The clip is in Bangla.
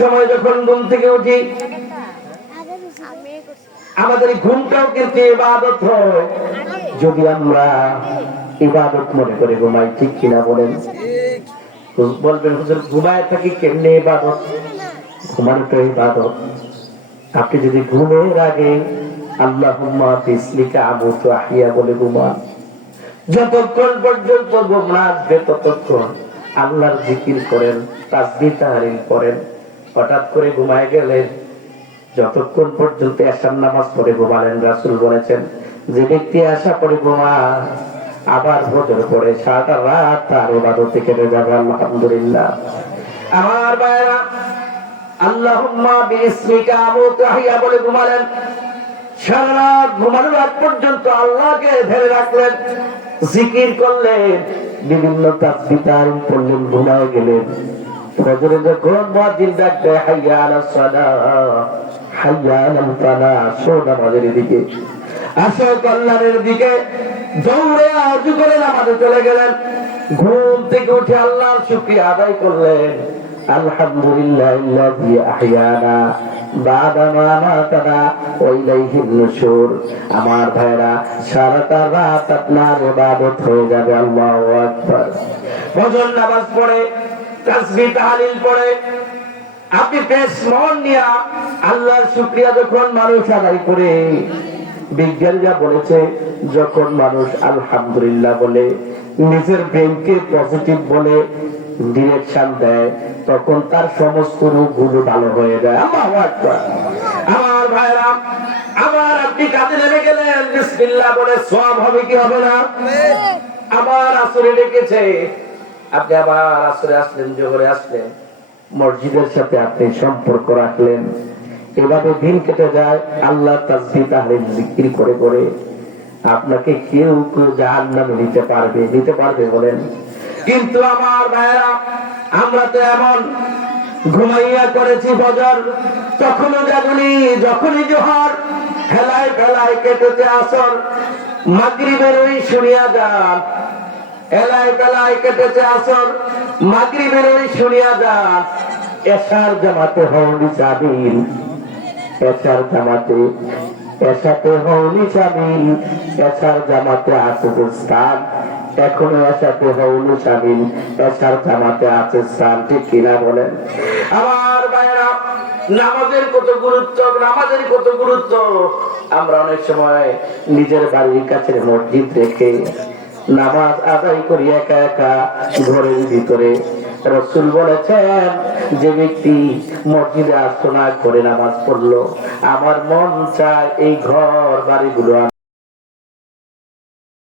সময় যখন ঘুম থেকে উঠি আমাদের ঘুমটাও কিন্তু ইবাদত হয়, যদি আমরা ইবাদত মনে করে ঘুমাই, ঠিক কিনা বলেন? বলবেন হুজুর ঘুমায় থাকি কেমনে ইবাদত? ঘুমানো তো ইবাদত। আপনি যদি ঘুমের আগে আল্লাহুম্মা বিসমিকা আমুতু আহইয়া বলে ঘুমান, যতক্ষণ পর্যন্ত ঘুম না আসবে ততক্ষণ আল্লাহর জিকির করেন, তাসবিহ তাহলিল করেন। হঠাৎ করে ঘুমায় গেলেন, যতক্ষণ পর্যন্ত এশার নামাজ পড়ে ঘুমালেন, রাসূল বলেছেন যে ব্যক্তি আশা পড়ে ঘুমায় আবার ফজর পড়ে সারাটা রাত তার ইবাদতে কেটে যাবে। আলহামদুলিল্লাহ। আমার ভাইরা, আল্লাহুম্মা বিসমিকা আমুতু আহইয়া বলে ঘুমালেন, সারা রাত ঘুমানোর আগ পর্যন্ত আল্লাহকে ধরে রাখলেন, জিকির করলেন, বিভিন্ন তাসবিহ তাহলিল পড়লেন, ঘুমায় গেলেন। ফজরে যখন মুয়াজ্জিন ডাক দেয় হাইয়া আলাস সালাহ হাইয়া আলাল ফালাহ, আসো নামাজের দিকে, আসো কল্যাণের দিকে, দৌড়ে ওযু করে নামাজে চলে গেলেন। ঘুম থেকে উঠে আল্লাহর শুকরিয়া আদায় করলেন, আলহামদুলিল্লাহিল্লাযী আহইয়ানা বা'দা মা আমাতানা ওয়া ইলাইহিন নুশুর। আমার ভাইরা, সারাটা রাত আপনার ইবাদত হয়ে যাবে। আল্লাহু আকবার। ফজর নামাজ পড়ে তাসবিহ তাহলিল পড়ে আপনি বেশ মন নিয়ে আল্লাহর শুকরিয়া যখন মানুষ আদায় করে, বিজ্ঞানীরা বলেছে যখন মানুষ আলহামদুলিল্লাহ বলে, নিজের ব্রেনকে পজিটিভ বলে ডিরেকশন দেয়, তখন তার সমস্ত রোগগুলো ভালো হয়ে যায়। আল্লাহু আকবার। আমার ভাইরা, আবার আপনি কাজে নেমে গেলেন, বিসমিল্লাহ বলে সওয়াব হবে কি হবে না? আবার আসরে ডেকেছে, আপনি আবার আসরে আসলেন, জোহরে আসলেন, মসজিদের সাথে আপনি সম্পর্ক রাখলেন, এভাবে দিন কেটে যায় আল্লাহ তাসবিহ তাহলিল জিকির করে করে। আপনাকে কেউ কেউ জাহান্নামে নিতে পারবে বলেন? কিন্তু আমার ভাইরা, আমরা তো এমন ঘুমাইয়া করেছি ফজর, তখনও জাগুনি, যখনই জোহর, হেলায় ফেলায় কেটেছে আসর, মাগরিবের ওই শুনিয়া যান, হেলায় ফেলায় কেটেছে আসর, মাগরিবের ওই শুনিয়া যান, এশার জামাতে হওনি সাবিল, এশার জামাতে এশাতে হওনি সাবিল, এশার জামাতে আছে স্থান, এখনো এশাতে হওনি সাবিল, এশার জামাতে আছে স্থান, ঠিক কিনা বলেন? আমার ভাইরা, নামাজের কত গুরুত্ব, নামাজের কত গুরুত্ব। আমরা অনেক সময় নিজের বাড়ির কাছে মসজিদ রেখে নামাজ আদায় করি একা একা ঘরের ভিতরে। রাসূল বলেছেন যে ব্যক্তি মসজিদে আসতো না, করে নামাজ পড়লো, আমার মন চায় এই ঘর বাড়িগুলো